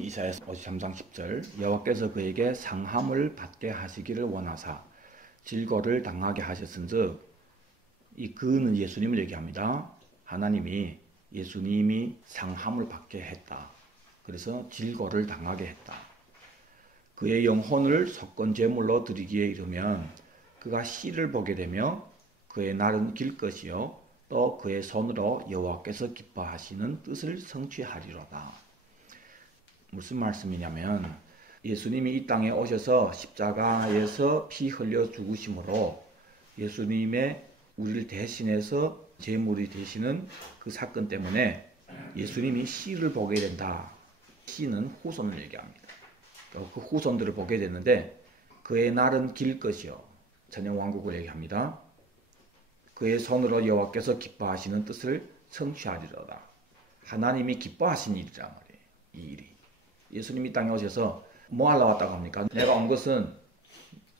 이사야서 53장 10절 여호와께서 그에게 상함을 받게 하시기를 원하사 질거를 당하게 하셨은즉, 이 그는 예수님을 얘기합니다. 하나님이 예수님이 상함을 받게 했다. 그래서 질거를 당하게 했다. 그의 영혼을 속건 제물로 드리기에 이르면 그가 씨를 보게 되며 그의 날은 길 것이요 또 그의 손으로 여호와께서 기뻐하시는 뜻을 성취하리로다. 무슨 말씀이냐면, 예수님이 이 땅에 오셔서 십자가에서 피 흘려 죽으심으로 예수님의 우리를 대신해서 제물이 되시는 그 사건 때문에 예수님이 씨를 보게 된다. 씨는 후손을 얘기합니다. 그 후손들을 보게 됐는데 그의 날은 길 것이요 천년왕국을 얘기합니다. 그의 손으로 여호와께서 기뻐하시는 뜻을 성취하리로다. 하나님이 기뻐하신 일이란 말이에요. 이 일이. 예수님이 땅에 오셔서 뭐 하러 왔다고 합니까? 내가 온 것은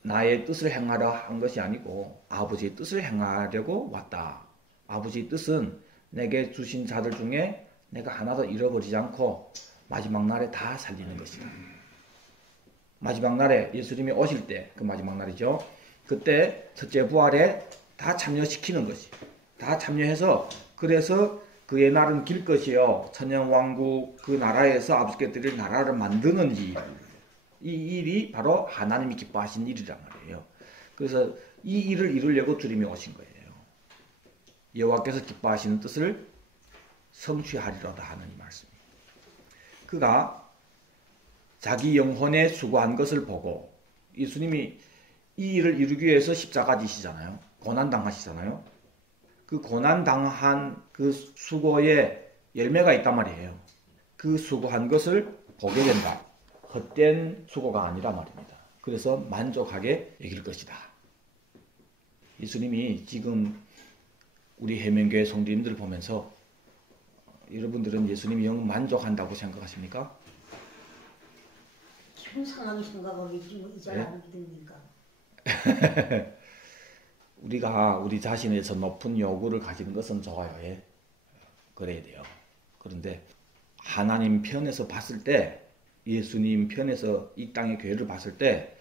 나의 뜻을 행하려 한 것이 아니고 아버지의 뜻을 행하려고 왔다. 아버지의 뜻은 내게 주신 자들 중에 내가 하나도 잃어버리지 않고 마지막 날에 다 살리는 것이다. 마지막 날에 예수님이 오실 때, 그 마지막 날이죠. 그때 첫째 부활에 다 참여시키는 것이. 다 참여해서, 그래서 그의 날은 길 것이요 천년왕국 그 나라에서 아버지께 드릴 나라를 만드는 일. 이 일이 바로 하나님이 기뻐하신 일이란 말이에요. 그래서 이 일을 이루려고 주님이 오신 거예요. 여호와께서 기뻐하시는 뜻을 성취하리로다 하는 이 말씀이에요. 그가 자기 영혼에 수고한 것을 보고, 예수님이 이 일을 이루기 위해서 십자가 지시잖아요. 고난당하시잖아요. 그 고난당한 그 수고에 열매가 있단 말이에요. 그 수고한 것을 보게 된다. 헛된 수고가 아니라 말입니다. 그래서 만족하게 여길 것이다. 예수님이 지금 우리 해명교회 성도님들 보면서 여러분들은 예수님이 영 만족한다고 생각하십니까? 기분 상하게 생각하겠지 뭐 이제 네? 안 믿으니까. 우리가 우리 자신에서 높은 요구를 가지는 것은 좋아요. 예? 그래야 돼요. 그런데 하나님 편에서 봤을 때, 예수님 편에서 이 땅의 교회를 봤을 때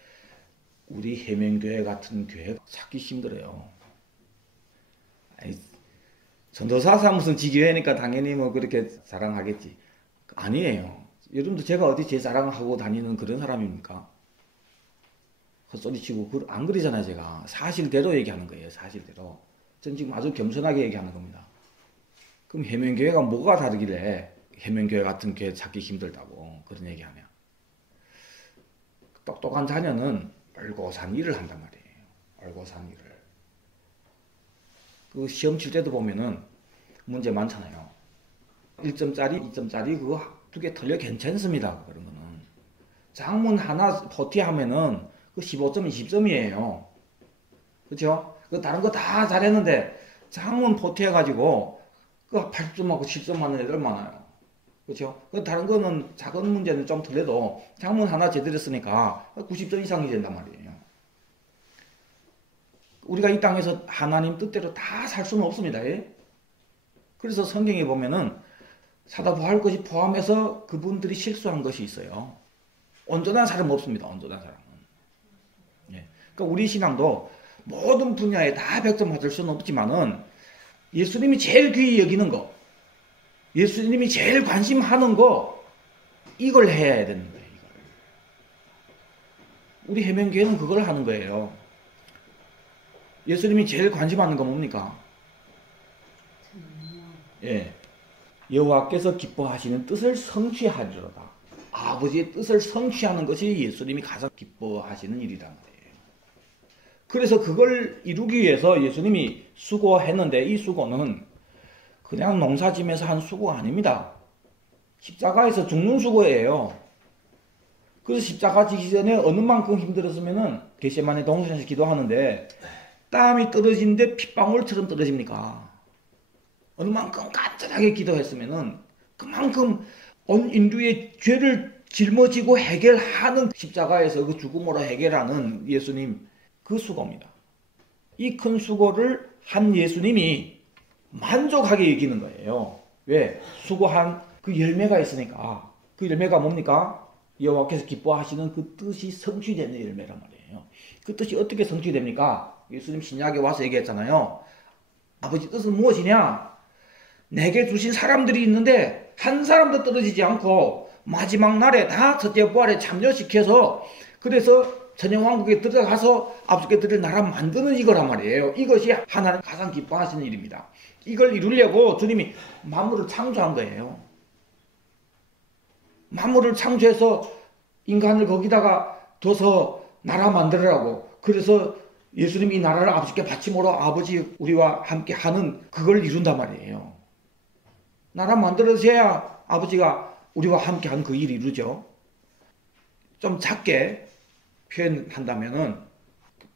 우리 해명교회 같은 교회 찾기 힘들어요. 아니, 전도사사 무슨 지교회니까 당연히 뭐 그렇게 자랑하겠지. 아니에요. 여러분도 제가 어디 제 자랑하고 다니는 그런 사람입니까? 헛소리치고 안 그러잖아요. 제가 사실대로 얘기하는 거예요. 사실대로. 전 지금 아주 겸손하게 얘기하는 겁니다. 그럼 해명교회가 뭐가 다르길래 해명교회 같은 교회 찾기 힘들다고 그런 얘기하냐. 똑똑한 자녀는 얼고산 일을 한단 말이에요. 얼고산 일을. 그 시험 칠 때도 보면은 문제 많잖아요. 1점짜리, 2점짜리 그거 2개 틀려 괜찮습니다. 그런 거는. 장문 하나 포티하면은 그 15점, 20점이에요. 그렇죠? 그 다른 거 다 잘했는데 장문 포티해가지고 그 8점하고 10점 맞는 애들 많아요. 그렇죠? 그 다른 거는 작은 문제는 좀 틀려도 장문 하나 제대로 했으니까 90점 이상이 된단 말이에요. 우리가 이 땅에서 하나님 뜻대로 다 살 수는 없습니다. 예? 그래서 성경에 보면은 사다부할 것이 포함해서 그분들이 실수한 것이 있어요. 온전한 사람은 없습니다. 온전한 사람은. 예. 그러니까 우리 신앙도 모든 분야에 다 100점 받을 수는 없지만은 예수님이 제일 귀히 여기는 거, 예수님이 제일 관심하는 거, 이걸 해야 되는 거예요. 이걸. 우리 해명교회는 그걸 하는 거예요. 예수님이 제일 관심하는 건 뭡니까? 예. 여호와께서 기뻐하시는 뜻을 성취하리로다. 아버지의 뜻을 성취하는 것이 예수님이 가장 기뻐하시는 일이란 말이에요. 그래서 그걸 이루기 위해서 예수님이 수고했는데, 이 수고는 그냥 농사지면서 한 수고가 아닙니다. 십자가에서 죽는 수고예요. 그래서 십자가 지기 전에 어느 만큼 힘들었으면은 겟세마네 동산에서 기도하는데 땀이 떨어지는데 핏방울처럼 떨어집니까? 어느 만큼 간절하게 기도했으면은 그만큼 온 인류의 죄를 짊어지고 해결하는, 십자가에서 그 죽음으로 해결하는 예수님, 그 수고입니다. 이 큰 수고를 한 예수님이 만족하게 여기는 거예요. 왜? 수고한 그 열매가 있으니까. 그 열매가 뭡니까? 여호와께서 기뻐하시는 그 뜻이 성취되는 열매란 말이에요. 그 뜻이 어떻게 성취됩니까? 예수님 신약에 와서 얘기했잖아요. 아버지 뜻은 무엇이냐? 내게 주신 사람들이 있는데 한 사람도 떨어지지 않고 마지막 날에 다 첫째 부활에 참여시켜서 그래서 천영왕국에 들어가서 아버지께 드릴 나라 만드는 이거란 말이에요. 이것이 하나님 가장 기뻐하시는 일입니다. 이걸 이루려고 주님이 만물을 창조한 거예요. 만물을 창조해서 인간을 거기다가 둬서 나라 만들으라고. 그래서 예수님이 이 나라를 아버지께 바침으로 아버지 우리와 함께 하는 그걸 이룬단 말이에요. 나라 만들어져야 아버지가 우리와 함께 하는 그 일을 이루죠. 좀 작게 표현한다면은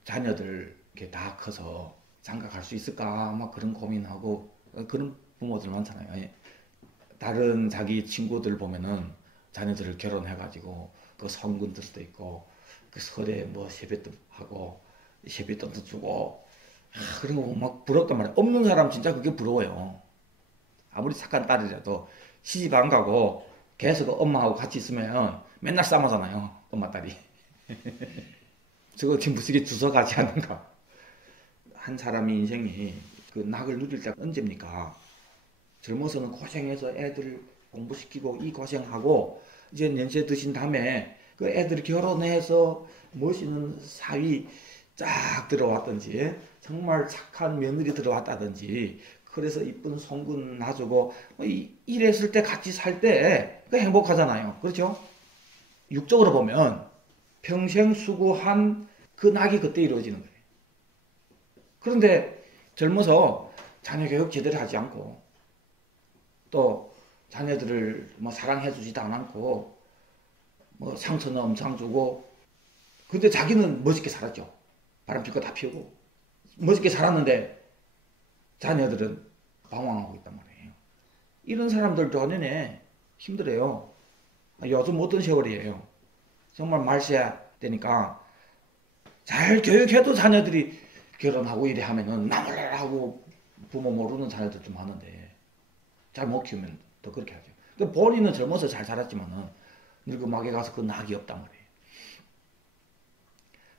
자녀들 이렇게 다 커서 장가 갈 수 있을까 막 그런 고민하고 그런 부모들 많잖아요. 예. 다른 자기 친구들 보면은 자녀들을 결혼해가지고 그 성군 들 수도 있고 그 설에 뭐 세뱃돈 하고 세뱃돈도 주고 그런 거 막 부럽단 말이에요. 없는 사람 진짜 그게 부러워요. 아무리 착한 딸이라도 시집 안 가고 계속 엄마하고 같이 있으면 맨날 싸우잖아요. 엄마 딸이. 저거 지금 무슨 주워가지 않는가. 한 사람이 인생이 그 낙을 누릴 때가 언제입니까? 젊어서는 고생해서 애들 공부시키고 이 고생하고 이제 연세 드신 다음에 그 애들 결혼해서 멋있는 사위 쫙 들어왔든지 정말 착한 며느리 들어왔다든지 그래서 이쁜 송군 놔주고 이랬을 때 같이 살 때 그 행복하잖아요. 그렇죠? 육적으로 보면 평생 수고한 그 낙이 그때 이루어지는 거예요. 그런데 젊어서 자녀 교육 제대로 하지 않고 또 자녀들을 뭐 사랑해 주지도 않고 뭐 상처는 엄청 주고 근데 자기는 멋있게 살았죠. 바람필 거 다 피우고 멋있게 살았는데 자녀들은 방황하고 있단 말이에요. 이런 사람들도 언연에 힘들어요. 요즘 어떤 세월이에요. 정말 말세야 되니까 잘 교육해도 자녀들이 결혼하고 이래 하면은 나 몰라라 하고 부모 모르는 자녀들 좀 많은데 잘 못 키우면 더 그렇게 하죠. 그러니까 본인은 젊어서 잘 살았지만은 늙음하게 가서 그 낙이 없단 말이에요.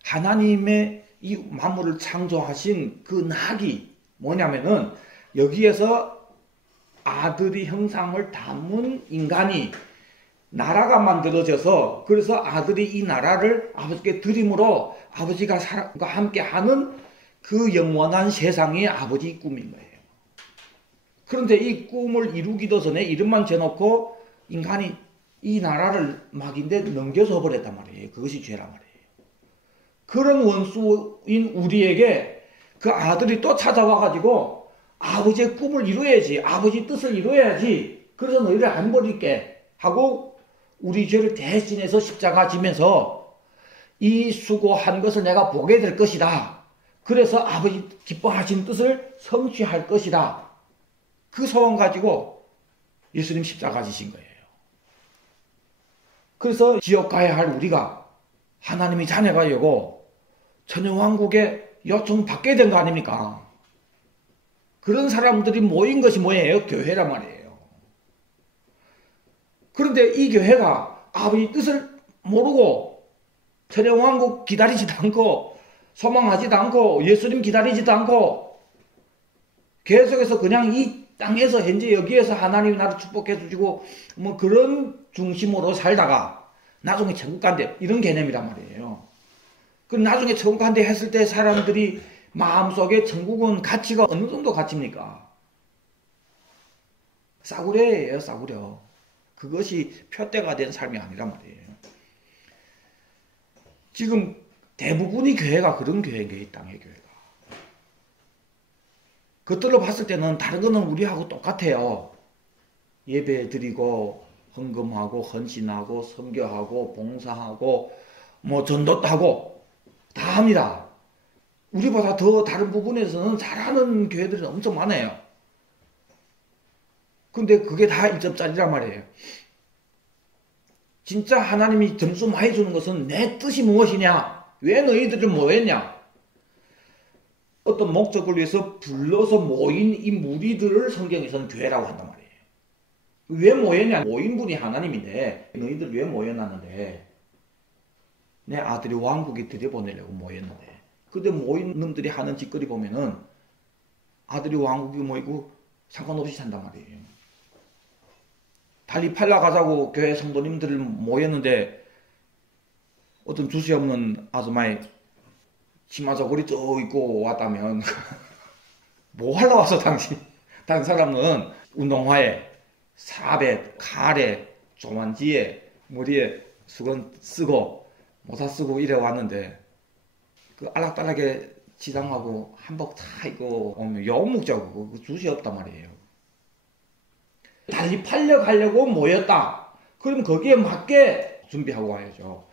하나님의 이 만물을 창조하신 그 낙이 뭐냐면은 여기에서 아들의 형상을 담은 인간이 나라가 만들어져서 그래서 아들이 이 나라를 아버지께 드림으로 아버지가 사람과 함께 하는 그 영원한 세상이 아버지의 꿈인 거예요. 그런데 이 꿈을 이루기도 전에 이름만 지어놓고 인간이 이 나라를 막인데 넘겨서 버렸단 말이에요. 그것이 죄란 말이에요. 그런 원수인 우리에게 그 아들이 또 찾아와가지고 아버지의 꿈을 이루어야지, 아버지 뜻을 이루어야지, 그래서 너희를 안 버릴게 하고 우리 죄를 대신해서 십자가 지면서 이 수고한 것을 내가 보게 될 것이다. 그래서 아버지 기뻐하신 뜻을 성취할 것이다. 그 소원 가지고 예수님 십자가 지신 거예요. 그래서 지옥 가야 할 우리가 하나님이 자녀가 되고 천영왕국에 요청받게 된 거 아닙니까? 그런 사람들이 모인 것이 뭐예요? 교회란 말이에요. 그런데 이 교회가 아버지 뜻을 모르고 천영왕국 기다리지도 않고 소망하지도 않고 예수님 기다리지도 않고 계속해서 그냥 이 땅에서 현재 여기에서 하나님이 나를 축복해 주시고 뭐 그런 중심으로 살다가 나중에 천국 간대 이런 개념이란 말이에요. 그 나중에 천국 간대 했을 때 사람들이 마음속에 천국은 가치가 어느 정도 가치입니까? 싸구려예요, 싸구려. 그것이 표대가 된 삶이 아니란 말이에요. 지금 대부분의 교회가 그런 교회인 거예요, 이 땅의 교회가. 그것들로 봤을 때는 다른 거는 우리하고 똑같아요. 예배 드리고 헌금하고 헌신하고 선교하고 봉사하고 뭐 전도도 하고 다 합니다. 우리보다 더 다른 부분에서는 잘하는 교회들이 엄청 많아요. 근데 그게 다 1점짜리란 말이에요. 진짜 하나님이 점수 많이 주는 것은 내 뜻이 무엇이냐? 왜 너희들을 모였냐? 어떤 목적을 위해서 불러서 모인 이 무리들을 성경에서는 교회라고 한단 말이에요. 왜 모였냐? 모인 분이 하나님인데 너희들 왜 모여놨는데 내 아들이 왕국에 들여보내려고 모였는데 근데 모인 놈들이 하는 짓거리 보면은 아들이 왕국에 모이고 상관없이 산단 말이에요. 달리 팔러 가자고 교회 성도님들 모였는데 어떤 주시 없는 아줌마의 치마 저고리 쭉 입고 왔다면 뭐 하러 왔어 당신? 다른 사람은 운동화에 삽에 칼에 조만지에 머리에 수건 쓰고 모자 쓰고 이래 왔는데 그 알락달락에 지장하고 한복 다 입고 오면 여운묵자고 그 주시 없단 말이에요. 달리 팔려 가려고 모였다. 그럼 거기에 맞게 준비하고 와야죠.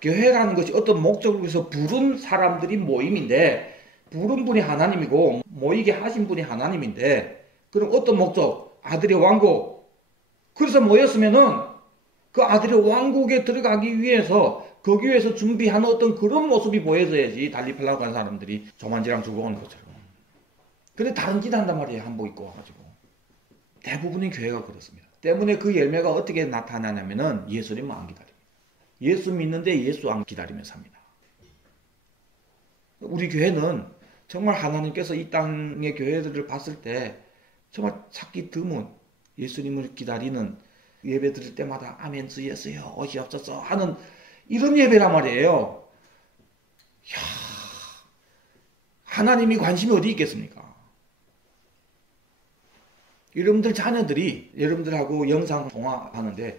교회라는 것이 어떤 목적을 위해서 부른 사람들이 모임인데 부른 분이 하나님이고 모이게 하신 분이 하나님인데 그럼 어떤 목적? 아들의 왕국. 그래서 모였으면은 그 아들의 왕국에 들어가기 위해서 거기 위해서 준비하는 어떤 그런 모습이 보여져야지 달리 팔라고 한 사람들이 조만지랑 들고 오는 것처럼. 근데 다른 짓 한단 말이에요. 한복 입고 와가지고. 대부분의 교회가 그렇습니다. 때문에 그 열매가 어떻게 나타나냐면은 예수님은 안 기다립니다. 예수 믿는데 예수 안 기다리며 삽니다. 우리 교회는 정말 하나님께서 이 땅의 교회들을 봤을 때 정말 찾기 드문 예수님을 기다리는 예배 드릴 때마다 아멘 주 예수여 오시옵소서 하는 이런 예배란 말이에요. 이야, 하나님이 관심이 어디 있겠습니까? 여러분들 자녀들이 여러분들하고 영상 통화하는데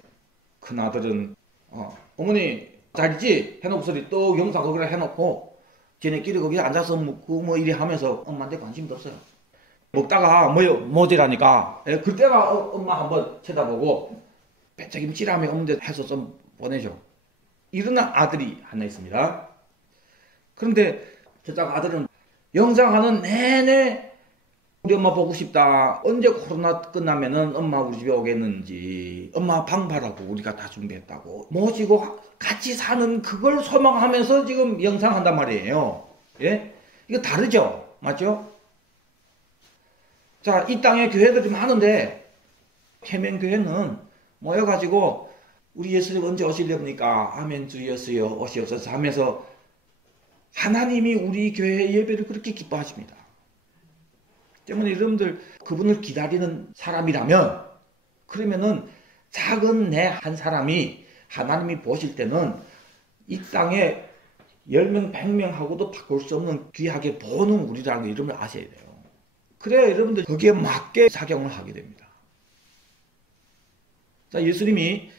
큰아들은 어머니 잘 있지? 해놓고 소리 또 영상 거기다 해놓고 쟤네끼리 거기 앉아서 묻고 뭐 이래 하면서 엄마한테 관심도 없어요. 먹다가 뭐지라니까 그때가 엄마 한번 쳐다보고 빼짝임질하며 없는데 해서 좀 보내죠. 이런 아들이 하나 있습니다. 그런데 저쪽 아들은 영상하는 내내 우리 엄마 보고 싶다. 언제 코로나 끝나면은 엄마 우리 집에 오겠는지 엄마 방파라고 우리가 다 준비했다고 모시고 같이 사는 그걸 소망하면서 지금 영상한단 말이에요. 예? 이거 다르죠? 맞죠? 자, 이 땅에 교회들이 많은데 해명교회는 모여가지고 우리 예수님 언제 오시렵니까? 아멘 주 예수여 오시옵소서 하면서 하나님이 우리 교회 예배를 그렇게 기뻐하십니다. 때문에 여러분들 그분을 기다리는 사람이라면 그러면은 작은 내 한 사람이 하나님이 보실 때는 이 땅에 10명, 100명하고도 바꿀 수 없는 귀하게 보는 우리라는 거 이름을 아셔야 돼요. 그래야 여러분들 거기에 맞게 작용을 하게 됩니다. 자, 예수님이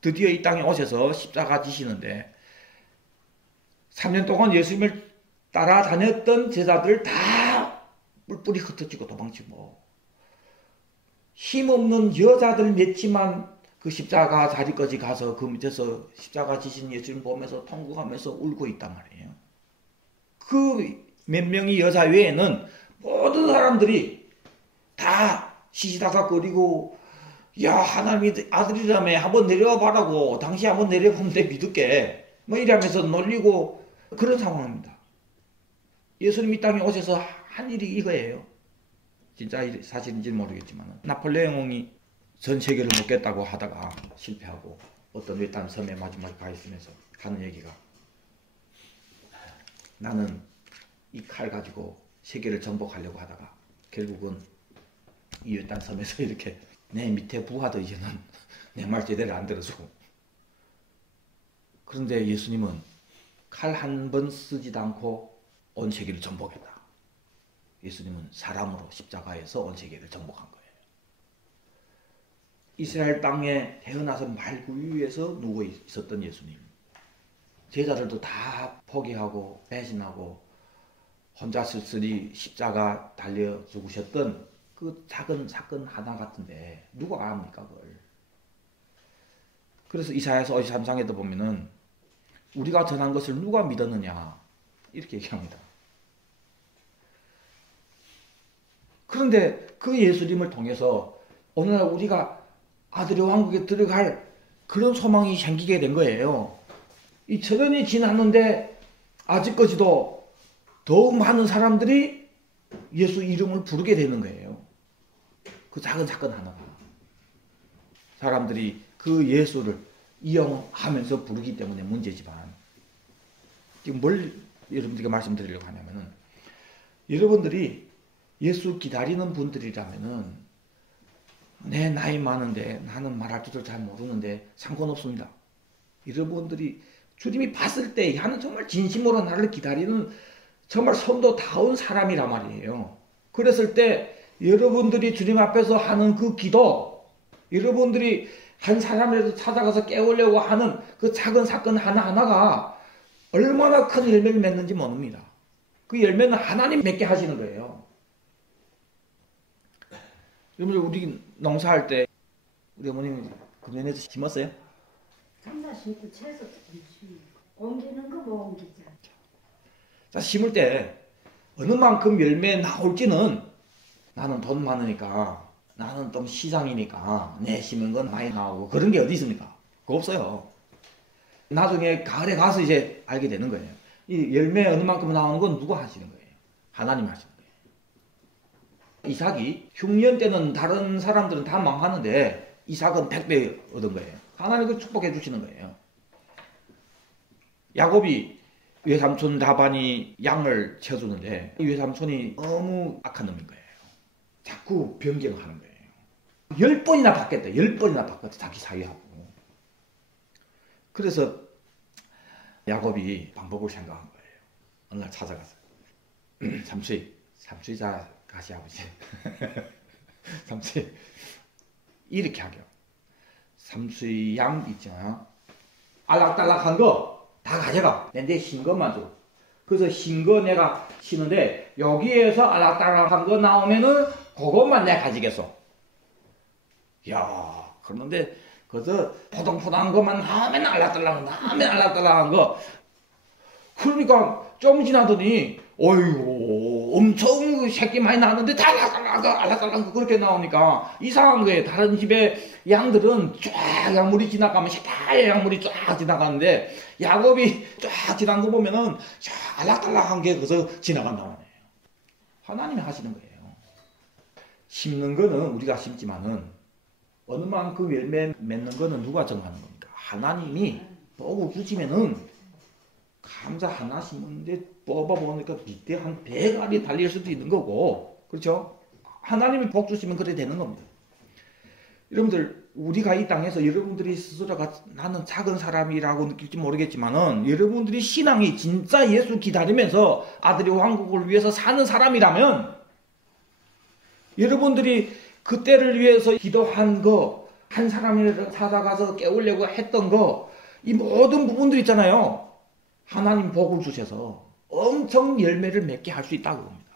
드디어 이 땅에 오셔서 십자가 지시는데 3년 동안 예수님을 따라다녔던 제자들 다 뿔뿔이 흩어지고 도망치고 힘없는 여자들 몇지만 그 십자가 자리까지 가서 그 밑에서 십자가 지신 예수님 보면서 통곡하면서 울고 있단 말이에요. 그 몇 명의 여자 외에는 모든 사람들이 다 시시다각거리고 야 하나님이 아들이라며 한번 내려와 봐라고 당시 한번 내려보면 내 믿을게 뭐 이러면서 놀리고 그런 상황입니다. 예수님 이 땅에 오셔서 한 일이 이거예요. 진짜 사실인지는 모르겠지만 나폴레옹이 전 세계를 먹겠다고 하다가 실패하고 어떤 외딴 섬에 마지막에 가 있으면서 하는 얘기가 나는 이 칼 가지고 세계를 정복하려고 하다가 결국은 이 외딴 섬에서 이렇게 내 밑에 부하도 이제는 내 말 제대로 안 들어주고 그런데 예수님은 칼 한 번 쓰지도 않고 온 세계를 정복했다. 예수님은 사람으로 십자가에서 온 세계를 정복한 거예요. 이스라엘 땅에 태어나서 말구 위에서 누워 있었던 예수님. 제자들도 다 포기하고 배신하고 혼자 쓸쓸히 십자가 달려 죽으셨던 그 작은 사건 하나 같은데 누가 압니까 그걸. 그래서 이사야서 53장에도 보면은 우리가 전한 것을 누가 믿었느냐 이렇게 얘기합니다. 그런데 그 예수님을 통해서 어느 날 우리가 아들의 왕국에 들어갈 그런 소망이 생기게 된 거예요. 이 천년이 지났는데 아직까지도 더욱 많은 사람들이 예수 이름을 부르게 되는 거예요. 그 작은 사건 하나가. 사람들이 그 예수를 이용하면서 부르기 때문에 문제지만, 지금 뭘 여러분들에게 말씀드리려고 하냐면은, 여러분들이 예수 기다리는 분들이라면은, 내 나이 많은데 나는 말할 줄을 잘 모르는데 상관없습니다. 여러분들이 주님이 봤을 때 나는 정말 진심으로 나를 기다리는 정말 성도다운 사람이란 말이에요. 그랬을 때 여러분들이 주님 앞에서 하는 그 기도, 여러분들이 한 사람이라도 찾아가서 깨우려고 하는 그 작은 사건 하나하나가 얼마나 큰 열매를 맺는지 모릅니다. 그 열매는 하나님 맺게 하시는 거예요. 여러분들 우리 농사할 때 우리 어머님 금년에도 심었어요? 삼사 심고 채소 옮기는 거 뭐 옮기자. 자, 심을 때 어느 만큼 열매 나올지는 나는 돈 많으니까, 나는 좀 시장이니까 내 심은 건 많이 나오고 그런 게 어디 있습니까? 그거 없어요. 나중에 가을에 가서 이제 알게 되는 거예요. 이 열매 어느 만큼 나오는 건 누가 하시는 거예요? 하나님 하시는 거예요. 이삭이 흉년 때는 다른 사람들은 다 망하는데 이삭은 100배 얻은 거예요. 하나님이 축복해 주시는 거예요. 야곱이 외삼촌 라반이 양을 채워주는데 이 외삼촌이 너무 악한 놈인 거예요. 자꾸 변경하는 거예요. 10번이나 바뀌었대. 10번이나 바뀌었대. 자기 사위하고. 그래서 야곱이 방법을 생각한 거예요. 어느 날 찾아가서 삼수이자 가시 아버지 삼수이 이렇게 하게요. 삼수이 양 있잖아. 알락달락한 거 다 가져가. 내 신 것만 줘. 그래서 신 거 내가 시는데 여기에서 알락달락한 거 나오면은 그것만 내가 가지겠어. 야, 그런데 그래서 포동포동한 것만 나오면 알락달락한 거. 그러니까 좀 지나더니 어이구 엄청 새끼 많이 나왔는데 다 알락달락 그렇게 나오니까 이상한 거예요. 다른 집에 양들은 쫙 약물이 지나가면 새빨간 약물이 쫙 지나가는데 야곱이 쫙 지나간 거 보면은 알락달락한 게 그래서 지나간다는 거예요. 하나님이 하시는 거예요. 심는 거는 우리가 심지만은 어느 만큼 열매 맺는 거는 누가 정하는 겁니까? 하나님이 보고 주시면은 감자 하나 심었는데 뽑아보니까 밑에 한 100알이 달릴 수도 있는 거고, 그렇죠? 하나님이 복 주시면 그래 되는 겁니다. 여러분들, 우리가 이 땅에서 여러분들이 스스로가 나는 작은 사람이라고 느낄지 모르겠지만은 여러분들이 신앙이 진짜 예수 기다리면서 아들이 왕국을 위해서 사는 사람이라면 여러분들이 그때를 위해서 기도한 거, 한 사람을 찾아가서 깨우려고 했던 거, 이 모든 부분들 있잖아요. 하나님 복을 주셔서 엄청 열매를 맺게 할 수 있다고 봅니다.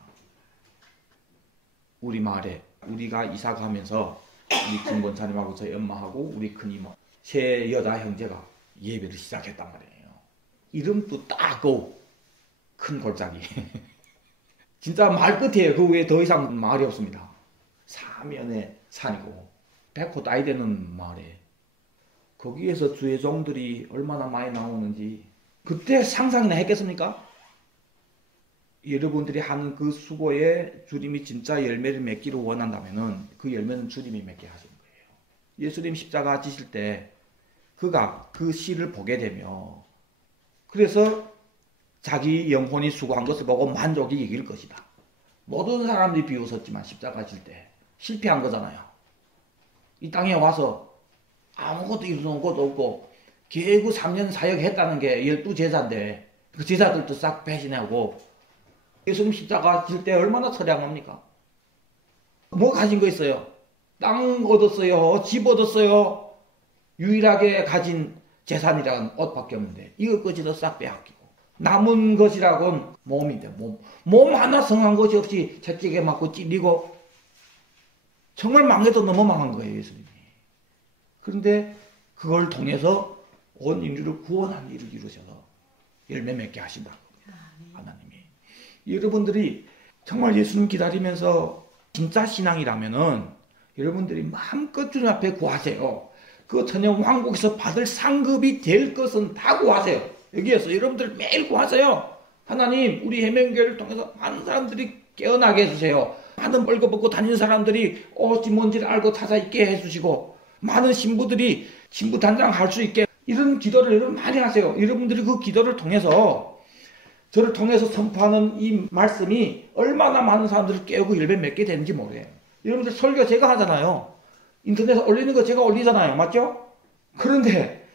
우리 마을에 우리가 이사 가면서 우리 김권사님하고 저희 엄마하고 우리 큰이모 세 여자 형제가 예배를 시작했단 말이에요. 이름도 딱고 큰 골짜기. 진짜 말 끝이에요. 그 외에 더 이상 마을이 없습니다. 사면의 산이고 백호 따위 되는 마을에 거기에서 주의 종들이 얼마나 많이 나오는지 그때 상상이나 했겠습니까? 여러분들이 하는 그 수고에 주님이 진짜 열매를 맺기를 원한다면은 그 열매는 주님이 맺게 하시는 거예요. 예수님 십자가 지실 때 그가 그 시를 보게 되며 그래서 자기 영혼이 수고한 것을 보고 만족이 이길 것이다. 모든 사람들이 비웃었지만 십자가 질 때 실패한 거잖아요. 이 땅에 와서 아무것도 이루는 것도 없고 개구 3년 사역했다는 게 12제자인데 그 제자들도 싹 배신하고 예수님 십자가 질 때 얼마나 처량합니까? 뭐 가진 거 있어요? 땅 얻었어요. 집 얻었어요. 유일하게 가진 재산이란 옷밖에 없는데 이것까지도 싹 빼앗기고 남은 것이라고는 몸인데 몸 하나 성한 것이 없이 채찍에 맞고 찔리고 정말 망해도 너무 망한 거예요. 예수님이. 그런데 그걸 통해서 온 인류를 구원한 일을 이루셔서 열매 맺게 하신다고 하나님이. 여러분들이 정말 예수님 기다리면서 진짜 신앙이라면은 여러분들이 마음껏 주님 앞에 구하세요. 그 천년 왕국에서 받을 상급이 될 것은 다 구하세요. 여기에서 여러분들 매일 구하세요. 하나님 우리 해명교회를 통해서 많은 사람들이 깨어나게 해주세요. 많은 벌거벗고 다니는 사람들이 어찌 뭔지를 알고 찾아 있게 해주시고 많은 신부들이 신부 단장 할 수 있게 이런 기도를 여러분 많이 하세요. 여러분들이 그 기도를 통해서 저를 통해서 선포하는 이 말씀이 얼마나 많은 사람들을 깨우고 열매 맺게 되는지 모르겠어요. 여러분들 설교 제가 하잖아요. 인터넷에 올리는 거 제가 올리잖아요. 맞죠? 그런데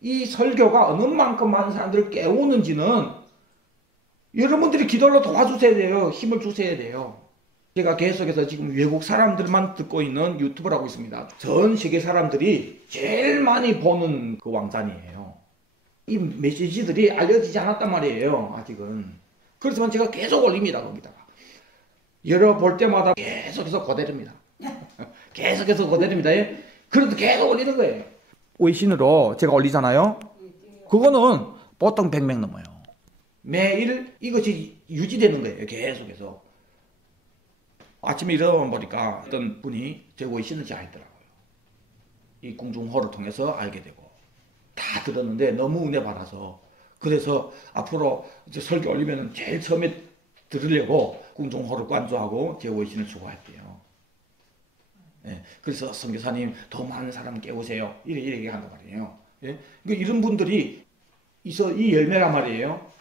이 설교가 어느 만큼 많은 사람들을 깨우는지는 여러분들이 기도로 도와주셔야 돼요. 힘을 주셔야 돼요. 제가 계속해서 지금 외국 사람들만 듣고 있는 유튜브를 하고 있습니다. 전 세계 사람들이 제일 많이 보는 그 왕산이에요. 이 메시지들이 알려지지 않았단 말이에요. 아직은. 그렇지만 제가 계속 올립니다. 거기다가. 열어볼 때마다 계속해서 고대립니다. 계속해서 고대립니다. 그래도 계속 올리는 거예요.微信으로 제가 올리잖아요. 그거는 보통 100명 넘어요. 매일 이것이 유지되는 거예요. 계속해서. 아침에 일어나보니까 어떤 분이 제微信을 제안했더라고요. 이 공중호를 통해서 알게 되고 다 들었는데 너무 은혜 받아서 그래서 앞으로 이제 설교 올리면 제일 처음에 들으려고 공중호를 관조하고 제微信을 추가했대요. 예, 그래서 선교사님 더 많은 사람 깨우세요. 이래 얘기한단 말이에요. 예? 그러니까 이런 분들이 있어 이 열매란 말이에요.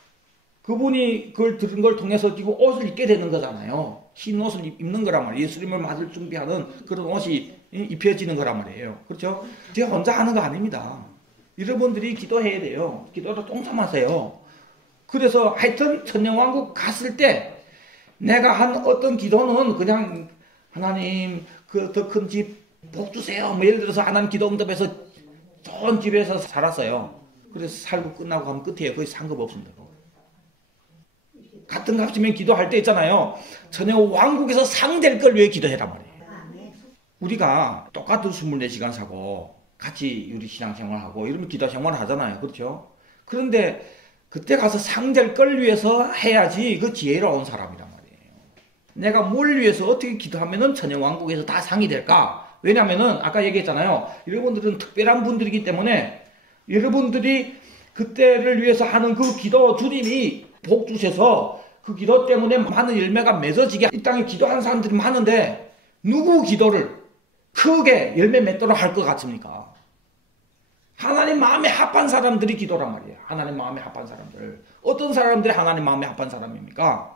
그분이 그걸 들은 걸 통해서 지금 옷을 입게 되는 거잖아요. 흰 옷을 입는 거란 말이에요. 예수님을 맞을 준비하는 그런 옷이 입혀지는 거란 말이에요. 그렇죠? 제가 혼자 하는 거 아닙니다. 여러분들이 기도해야 돼요. 기도로 동참하세요. 그래서 하여튼 천년왕국 갔을 때 내가 한 어떤 기도는 그냥 하나님 그 더 큰 집 복 주세요. 뭐 예를 들어서 하나님 기도 응답해서 좋은 집에서 살았어요. 그래서 살고 끝나고 가면 끝이에요. 거의 상급 없습니다. 같은 값이면 기도할 때 있잖아요. 천년 왕국에서 상될 걸 위해 기도해란 말이에요. 우리가 똑같은 24시간 사고 같이 우리 신앙생활하고 이러면 기도 생활을 하잖아요. 그렇죠? 그런데 그때 가서 상될 걸 위해서 해야지 그 지혜로운 사람이란 말이에요. 내가 뭘 위해서 어떻게 기도하면은 천년 왕국에서 다 상이 될까? 왜냐면은 아까 얘기했잖아요. 여러분들은 특별한 분들이기 때문에 여러분들이 그때를 위해서 하는 그 기도 주님이 복 주셔서 그 기도 때문에 많은 열매가 맺어지게 이 땅에 기도하는 사람들이 많은데 누구 기도를 크게 열매 맺도록 할 것 같습니까? 하나님 마음에 합한 사람들이 기도란 말이에요. 하나님 마음에 합한 사람들. 어떤 사람들이 하나님 마음에 합한 사람입니까?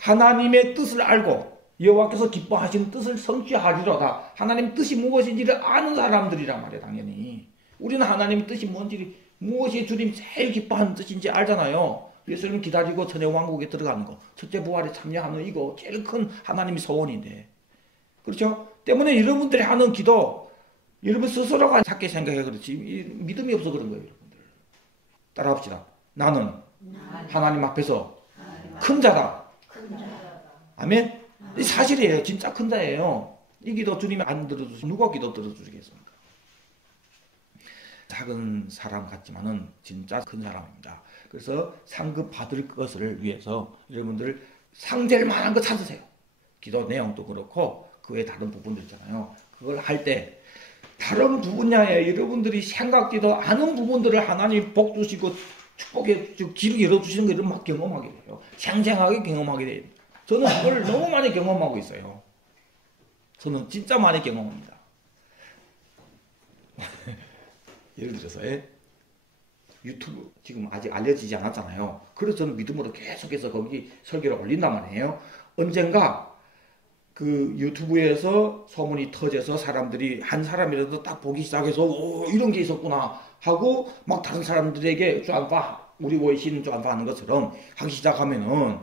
하나님의 뜻을 알고 여호와께서 기뻐하시는 뜻을 성취하리로다. 하나님 뜻이 무엇인지를 아는 사람들이란 말이에요. 당연히. 우리는 하나님의 뜻이 뭔지 무엇이 주님 제일 기뻐하는 뜻인지 알잖아요. 예수님 기다리고 천년 왕국에 들어가는 거. 첫째 부활에 참여하는 이거 제일 큰 하나님의 소원인데. 그렇죠? 때문에 여러분들이 하는 기도 여러분 스스로가 작게 생각해 그렇지 믿음이 없어 그런 거예요. 여러분들. 따라합시다. 나는 하나님 앞에서 큰 자다. 아멘? 이 사실이에요. 진짜 큰 자예요. 이 기도 주님이 안 들어주시면 누가 기도 들어주시겠습니까? 작은 사람 같지만은 진짜 큰 사람입니다. 그래서 상급 받을 것을 위해서 여러분들 상될 만한 거 찾으세요. 기도 내용도 그렇고 그 외에 다른 부분들 있잖아요. 그걸 할 때 다른 분야에 여러분들이 생각지도 않은 부분들을 하나님 복 주시고 축복해 길을 열어주시는 것을 막 경험하게 돼요. 생생하게 경험하게 돼요. 저는 그걸 너무 많이 경험하고 있어요. 저는 진짜 많이 경험합니다. 예를 들어서 유튜브 지금 아직 알려지지 않았잖아요. 그래서 저는 믿음으로 계속해서 거기 설교를 올린단 말이에요. 언젠가 그 유튜브에서 소문이 터져서 사람들이 한 사람이라도 딱 보기 시작해서 오 이런 게 있었구나 하고 막 다른 사람들에게 쫌파 우리微信쫌파하는 것처럼 하기 시작하면은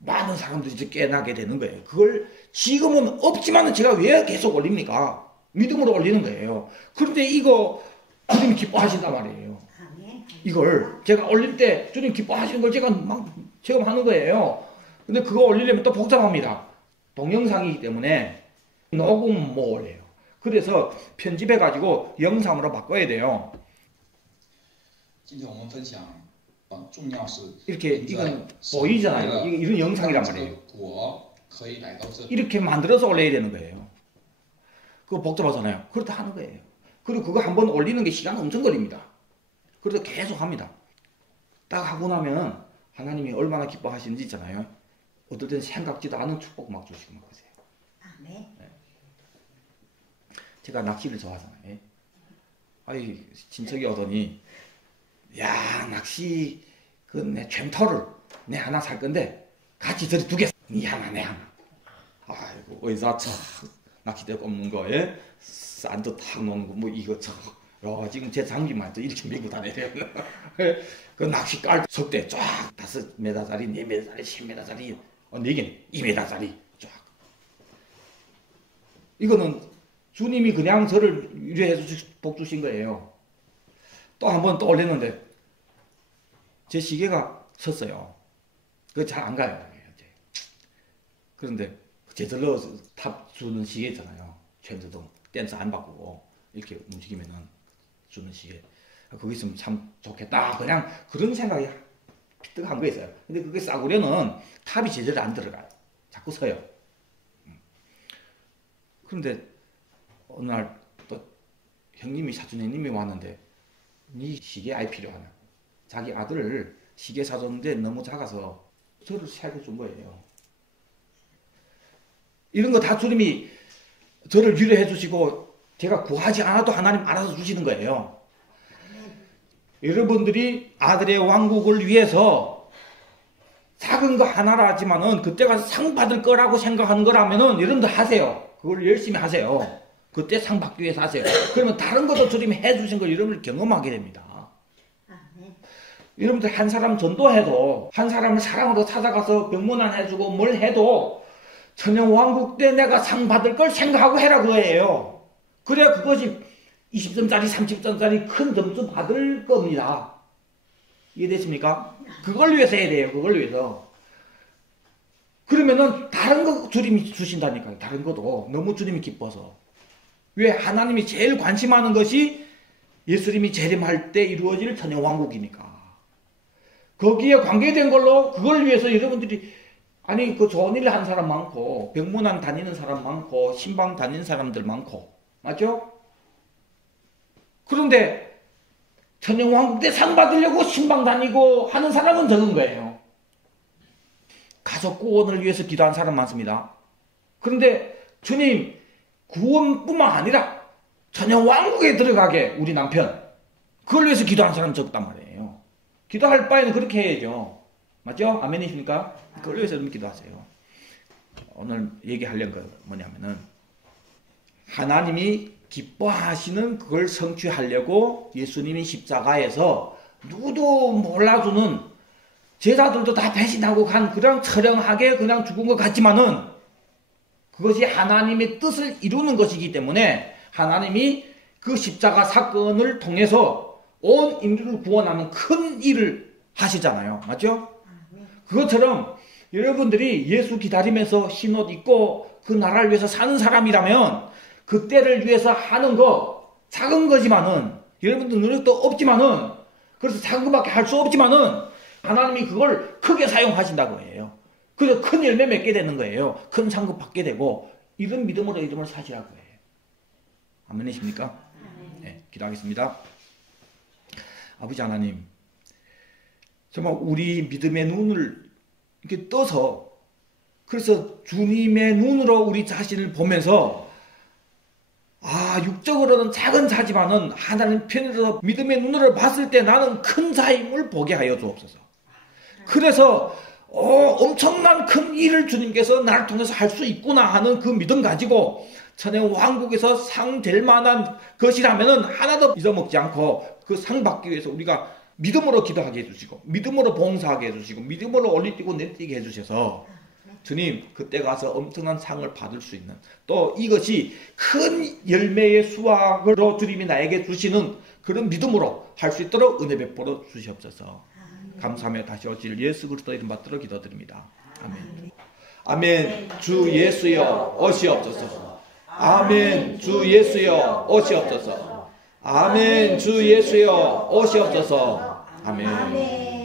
많은 사람들이 이제 깨나게 되는 거예요. 그걸 지금은 없지만은 제가 왜 계속 올립니까? 믿음으로 올리는 거예요. 그런데 이거 주님 기뻐하신단 말이에요. 이걸 제가 올릴 때 주님 기뻐하시는 걸 제가 막 체험하는 거예요. 근데 그거 올리려면 또 복잡합니다. 동영상이기 때문에 녹음 못 올려요. 그래서 편집해가지고 영상으로 바꿔야 돼요. 이렇게 이건 보이잖아요. 이런 영상이란 말이에요. 이렇게 만들어서 올려야 되는 거예요. 그거 복잡하잖아요. 그렇다 하는 거예요. 그리고 그거 한번 올리는 게 시간 엄청 걸립니다. 그래서 계속 합니다. 딱 하고 나면 하나님이 얼마나 기뻐하시는지 있잖아요. 어떨 때는 생각지도 않은 축복 막 주시고 막 그러세요. 아멘. 네. 제가 낚시를 좋아하잖아요. 아이 친척이 오더니 야 낚시 그 내 촤터를 내 하나 살 건데 같이 저리 두겠어. 니 하나 내 하나. 아이고 의사 참 낚싯대 꼽는 거에 싼도 탁 놓는 거 뭐 이거 참. 야 지금 제 장비만 이렇게 밀고 다녀요. 그 낚시 깔 석대 쫙 5m짜리 4m짜리 10m짜리 4개는 2m짜리 쫙. 이거는 주님이 그냥 저를 유래해 복 주신 거예요. 또 한 번 또 올렸는데 제 시계가 섰어요. 그거 잘 안 가요. 그런데 제대로 탑 주는 시계 있잖아요. 챈저동 댄스 안 바꾸고 이렇게 움직이면은 주는 시계. 그거 있으면 참 좋겠다. 그냥 그런 생각이 피뜩한 거 있어요. 근데 그게 싸구려는 탑이 제대로 안 들어가요. 자꾸 서요. 그런데 어느 날 또 형님이 사촌형님이 왔는데 니 시계 아예 필요하냐. 자기 아들을 시계 사줬는데 너무 작아서 저를 새거 준 거예요. 이런 거 다 주님이 저를 유래해 주시고 제가 구하지 않아도 하나님 알아서 주시는 거예요. 여러분들이 아들의 왕국을 위해서 작은 거 하나라 하지만은 그때 가서 상 받을 거라고 생각하는 거라면은 여러분들 하세요. 그걸 열심히 하세요. 그때 상 받기 위해서 하세요. 그러면 다른 것도 주님이 해주신 걸 여러분들 경험하게 됩니다. 여러분들 한 사람 전도해도 한 사람을 사랑으로 찾아가서 병문안 해주고 뭘 해도 천연왕국 때 내가 상 받을 걸 생각하고 해라 그거예요. 그래야 그것이 20점짜리 30점짜리 큰 점수 받을 겁니다. 이해되십니까? 그걸 위해서 해야 돼요. 그걸 위해서. 그러면은 다른 거 주님이 주신다니까요. 다른 것도 너무 주님이 기뻐서. 왜? 하나님이 제일 관심하는 것이 예수님이 재림할 때 이루어질 천연왕국이니까. 거기에 관계된 걸로 그걸 위해서 여러분들이 아니 그 좋은 일 한 사람 많고 병문안 다니는 사람 많고 신방 다니는 사람들 많고 맞죠? 그런데 천연왕국 때 상 받으려고 신방 다니고 하는 사람은 적은 거예요. 가족 구원을 위해서 기도한 사람 많습니다. 그런데 주님 구원뿐만 아니라 천연왕국에 들어가게 우리 남편 그걸 위해서 기도한 사람 적단 말이에요. 기도할 바에는 그렇게 해야죠. 맞죠? 아멘이십니까? 그걸 위해서 여러분 기도하세요. 오늘 얘기하려는 건 뭐냐면은 하나님이 기뻐하시는 그걸 성취하려고 예수님이 십자가에서 누구도 몰라주는 제자들도 다 배신하고 간 그냥 처량하게 그냥 죽은 것 같지만은 그것이 하나님의 뜻을 이루는 것이기 때문에 하나님이 그 십자가 사건을 통해서 온 인류를 구원하는 큰 일을 하시잖아요. 맞죠? 그것처럼 여러분들이 예수 기다리면서 흰옷 입고 그 나라를 위해서 사는 사람이라면 그 때를 위해서 하는 거 작은 거지만은 여러분들 노력도 없지만은 그래서 작은 것밖에 할 수 없지만은 하나님이 그걸 크게 사용하신다고 해요. 그래서 큰 열매 맺게 되는 거예요. 큰 상급 받게 되고 이런 믿음으로 이름을 사시라고 해요. 아멘이십니까? 네, 기도하겠습니다. 아버지 하나님, 정말 우리 믿음의 눈을 이렇게 떠서 그래서 주님의 눈으로 우리 자신을 보면서 육적으로는 작은 자지만은 하나님 편에서 믿음의 눈으로 봤을 때 나는 큰 자임을 보게 하여 주옵소서. 그래서 엄청난 큰 일을 주님께서 나를 통해서 할 수 있구나 하는 그 믿음 가지고 천의 왕국에서 상 될 만한 것이라면은 하나도 잊어먹지 않고 그 상 받기 위해서 우리가 믿음으로 기도하게 해주시고 믿음으로 봉사하게 해주시고 믿음으로 올리뛰고 내뛰게 해주셔서 주님 그때 가서 엄청난 상을 받을 수 있는 또 이것이 큰 열매의 수확으로 주님이 나에게 주시는 그런 믿음으로 할 수 있도록 은혜 베풀어 주시옵소서. 감사하며 다시 오실 예수 그리스도 이름 받들어 기도드립니다. 아멘. 아멘. 주 예수여 오시옵소서. 아멘. 주 예수여 오시옵소서. 아멘. 주 예수여 오시옵소서. 아멘.